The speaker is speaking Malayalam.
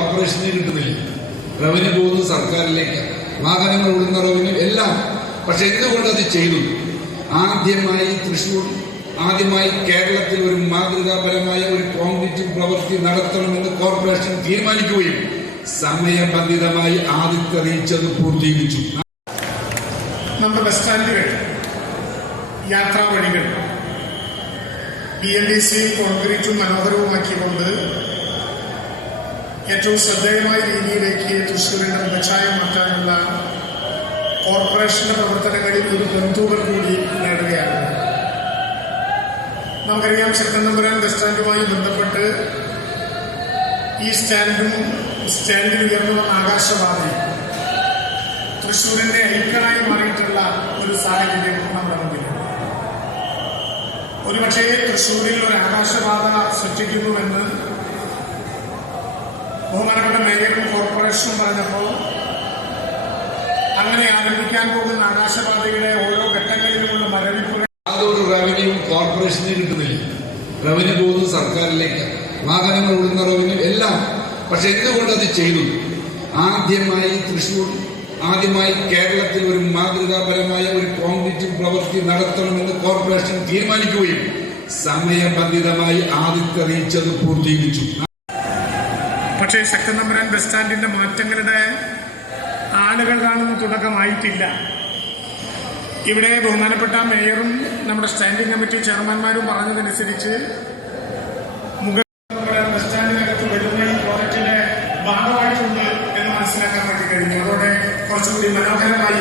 കോർപ്പറേഷന് കിട്ടുന്നില്ല. റവന്യൂ പോകുന്നത് സർക്കാരിലേക്ക്, വാഹനങ്ങൾ ഓടുന്ന റവന്യൂ എല്ലാം. പക്ഷെ എന്തുകൊണ്ട് അത് ചെയ്തു? ആദ്യമായി തൃശൂർ, ആദ്യമായി കേരളത്തിൽ ഒരു മാതൃകാപരമായ ഒരു കോൺക്രീറ്റ് പ്രവൃത്തി നടത്തണമെന്ന് കോർപ്പറേഷൻ തീരുമാനിക്കുകയും സമയബന്ധിതമായി ആദ്യത്തെ പൂർത്തീകരിച്ചു. നമ്മുടെ ബസ് സ്റ്റാൻഡുകൾ, യാത്രാ വഴികൾ BMDC കോൺക്രീറ്റും മനോഹരവുമാക്കിക്കൊണ്ട് ഏറ്റവും ശ്രദ്ധേയമായ രീതിയിലേക്ക് തൃശ്ശൂരിന്റെ മുഖച്ഛായം മാറ്റാനുള്ള കോർപ്പറേഷന്റെ പ്രവർത്തനങ്ങളിൽ ഒരു മുൻതൂക്കം കൂടി നേടുകയാണ്. നമുക്കറിയാം, ശക്തനപുരം ബസ് സ്റ്റാൻഡുമായി ബന്ധപ്പെട്ട് ഈ സ്റ്റാൻഡിൽ ഉയർന്നു വന്ന ആകാശപാതയും തൃശ്ശൂരിന്റെ ഐക്കണായി മാറിയിട്ടുള്ള ഒരു സാഹചര്യം നമ്മുടെ മുമ്പിൽ. ഒരുപക്ഷെ തൃശ്ശൂരിൽ ഒരു ആകാശപാത സൃഷ്ടിക്കുന്നുവെന്ന് ബഹുമാനപ്പെട്ട മേയറും കോർപ്പറേഷനും പറഞ്ഞപ്പോൾ അങ്ങനെ ആരംഭിക്കാൻ പോകുന്ന ആകാശപാതയുടെ ഓരോ ഘട്ടങ്ങളിലുമുള്ള മരവിപ്പുകൾ യാതൊരു റവന്യൂ കോർപ്പറേഷന് കിട്ടുന്നില്ല. റവന്യൂ പോകുന്നത് സർക്കാരിലേക്ക്, വാഹനങ്ങൾ ഓടുന്ന റവന്യൂ എല്ലാം. പക്ഷെ എന്തുകൊണ്ട് അത് ചെയ്തു? ആദ്യമായി തൃശൂർ, ആദ്യമായി കേരളത്തിൽ ഒരു മാതൃകാപരമായ ഒരു കോൺക്രീറ്റ് പ്രവൃത്തി നടത്തണമെന്ന് കോർപ്പറേഷൻ തീരുമാനിക്കുകയും സമയബന്ധിതമായി ആദ്യത്തെ പൂർത്തീകരിച്ചു. പക്ഷേ ശക്തനപുരം ബസ് സ്റ്റാൻഡിന്റെ മാറ്റങ്ങളുടെ ആളുകൾ കാണുന്ന തുടക്കമായിട്ടില്ല. ഇവിടെ ബഹുമാനപ്പെട്ട മേയറും നമ്മുടെ സ്റ്റാൻഡിംഗ് കമ്മിറ്റി ചെയർമാൻമാരും പറഞ്ഞതനുസരിച്ച് ബസ് സ്റ്റാൻഡിനകത്ത് വരുന്ന ഈ പ്രോജക്റ്റിന്റെ ഭാഗമായിട്ടുണ്ട് എന്ന് മനസ്സിലാക്കാൻ വേണ്ടി കഴിഞ്ഞു. അതോടെ കുറച്ചുകൂടി മനോഹരമായി